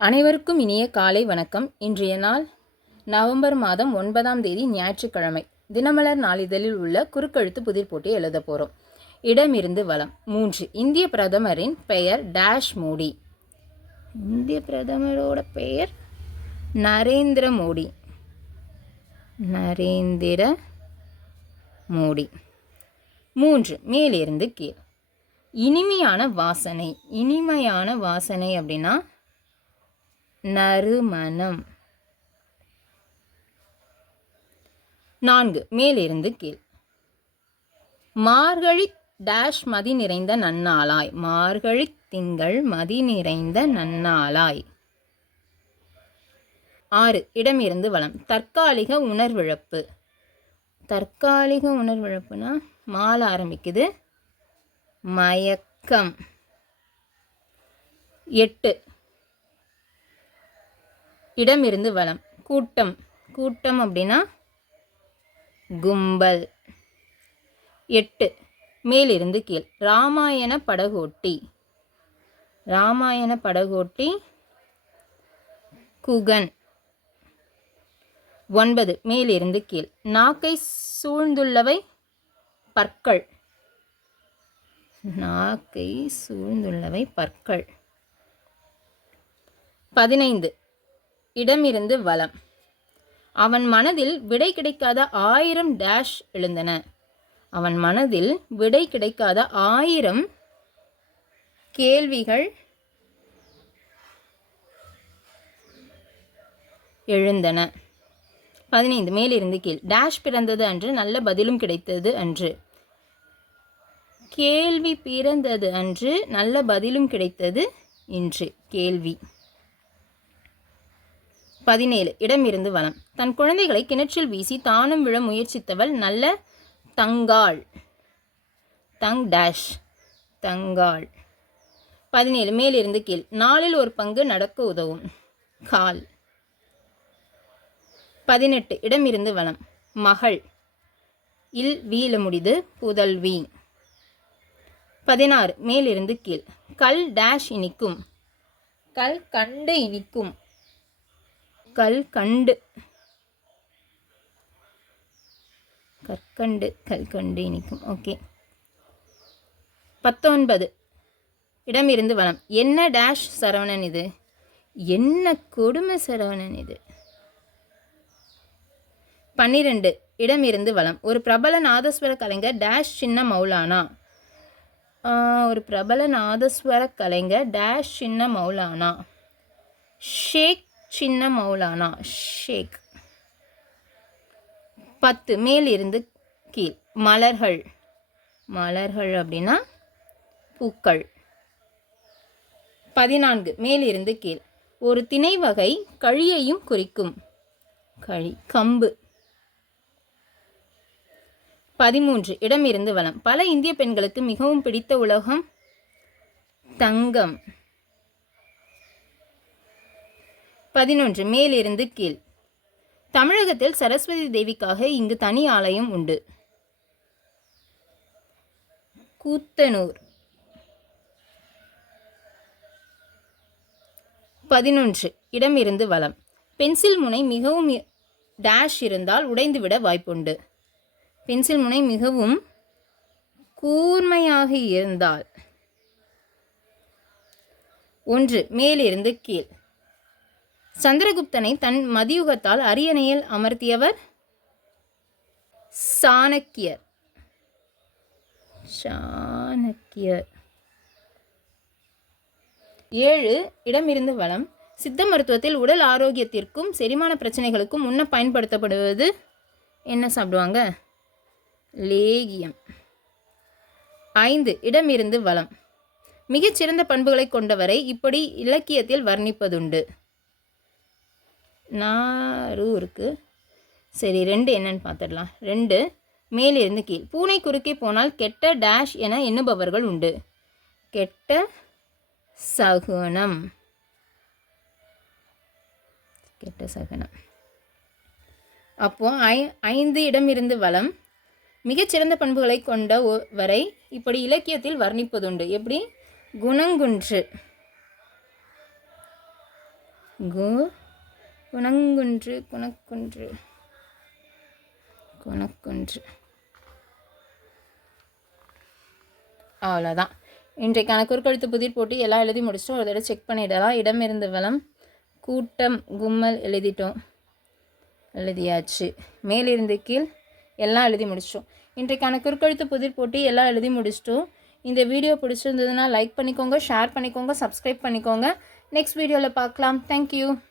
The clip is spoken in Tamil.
அனைவருக்கும் இனிய காலை வணக்கம். இன்றைய நாள் நவம்பர் மாதம் 9ஆம் தேதி ஞாயிற்றுக்கிழமை. தினமலர் நாளிதழில் உள்ள குறுக்கெழுத்து புதிர் போட்டி எழுத போகிறோம். இடமிருந்து வலம். 3. இந்திய பிரதமரின் பெயர் டேஷ் மோடி. இந்திய பிரதமரோட பெயர் நரேந்திர மோடி. நரேந்திர மோடி. 3. மேலிருந்து கீழ். இனிமையான வாசனை. இனிமையான வாசனை அப்படின்னா நறுமணம். 4. மேலிருந்து கீழ். மார்கழி டேஷ் மதி நிறைந்த நன்னாளாய். மார்கழி திங்கள் மதி நிறைந்த நன்னாளாய். 6. இடமிருந்து வலம். தற்காலிக உணர்விழப்பு. தற்காலிக உணர்விழப்புனா மால ஆரம்பிக்குது. மயக்கம். 8. இடமிருந்து வலம். கூட்டம். கூட்டம் அப்படின்னா கும்பல். 8. மேலிருந்து கீழ். ராமாயண படகோட்டி. ராமாயண படகோட்டி குகன். 9. மேலிருந்து கீழ். நாக்கை சூழ்ந்துள்ளவை பற்கள். நாக்கை சூழ்ந்துள்ளவை பற்கள். 15. இடமிருந்து வலம். அவன் மனதில் விடை கிடைக்காத 1000 டேஷ் எழுந்தன. அவன் மனதில் விடை கிடைக்காத 1000 கேள்விகள் எழுந்தன. 15. மேலிருந்து கீழ். டேஷ் பிறந்தது அன்று நல்ல பதிலும் கிடைத்தது அன்று. கேள்வி பிறந்தது அன்று நல்ல பதிலும் கிடைத்தது இன்று. கேள்வி. 17. இடமிருந்து வலம். தன் குழந்தைகளை கிணற்றில் வீசி தானும் விழ முயற்சித்தவள் நல்ல தங்காள். தங் டேஷ் தங்காள். 17. மேலிருந்து கீழ். நாளில் ஒரு பங்கு நடக்க உதவும். கால். 18. இடமிருந்து வலம். மகள். இல் வீல முடிது புதல்வி. 16. மேலிருந்து கீழ். கல் டேஷ் இனிக்கும். கல் கண்டு இனிக்கும். கல் கண்டு. கற்கண்டு கல் கண்டு இனிக்கும். ஓகே. 19. இடமிருந்து வலம். என்ன டேஷ் சரவணன் இது. என்ன கொடுமை சரவணன் இது. 12. இடமிருந்து வலம். ஒரு பிரபல நாதஸ்வர கலைஞர் டேஷ் சின்ன மௌலானா. ஒரு பிரபல நாதஸ்வர கலைஞர் டேஷ் சின்ன மௌலானா. ஷேக் சின்ன மௌலானா. ஷேக். 10. மேலிருந்து கீழ். மலர்கள். மலர்கள் அப்படின்னா பூக்கள். 14. மேலிருந்து கீழ். ஒரு திணை வகை கழியையும் குறிக்கும். கழி கம்பு. 13. இடமிருந்து வலம். பல இந்திய பெண்களுக்கு மிகவும் பிடித்த உலோகம் தங்கம். 11. மேலிருந்து கீழ். தமிழகத்தில் சரஸ்வதி தேவிக்காக இங்கு தனி ஆலயம் உண்டு. கூத்தனூர். 11. இடமிருந்து வலம். பென்சில் முனை மிகவும் டேஷ் இருந்தால் உடைந்துவிட வாய்ப்புண்டு. பென்சில் முனை மிகவும் கூர்மையாக இருந்தால். 1. மேலிருந்து கீழ். சந்திரகுப்தனை தன் மதியுகத்தால் அரியணையில் அமர்த்தியவர் சாணக்கியர். சாணக்கியர். 7. இடமிருந்து வலம். சித்த மருத்துவத்தில் உடல் ஆரோக்கியத்திற்கும் செரிமான பிரச்சனைகளுக்கும் முன்ன பயன்படுத்தப்படுவது என்ன சாப்பிடுவாங்க. லேகியம். 5. இடமிருந்து வலம். மிகச்சிறந்த பண்புகளை கொண்டவரை இப்படி இலக்கியத்தில் வர்ணிப்பதுண்டு. நாரு இருக்கு. சரி, 2 என்னன்னு பார்த்துடலாம். 2. மேலிருந்து கீழ். பூனை குறுக்கே போனால் கெட்ட டேஷ் என எண்ணுபவர்கள் உண்டு. கெட்ட சகுனம். கெட்ட சகுனம். அப்போ 5. இடமிருந்து வலம். மிகச்சிறந்த பண்புகளை கொண்ட வரை இப்படி இலக்கியத்தில் வர்ணிப்பதுண்டு. எப்படி. குணங்குன்று. கு குணங்குன்று குணக்குன்று குணக்குன்று. அவ்வளோதான். இன்றைக்கான குறுக்கெழுத்து புதிர் போட்டு எல்லாம் எழுதி முடிச்சிட்டோம். ஒரு தடவை செக் பண்ணிடலாம். இடமிருந்து வளம், கூட்டம், கும்மல் எழுதியாச்சு. மேலிருந்து கீழ் எல்லாம் எழுதி முடிச்சிட்டோம். இன்றைக்கான குறுக்கெழுத்து புதிர் போட்டு எல்லாம் எழுதி முடிச்சிட்டோம். இந்த வீடியோ பிடிச்சிருந்ததுன்னா லைக் பண்ணிக்கோங்க, ஷேர் பண்ணிக்கோங்க, சப்ஸ்கிரைப் பண்ணிக்கோங்க. நெக்ஸ்ட் வீடியோவில் பார்க்கலாம். தேங்க்யூ.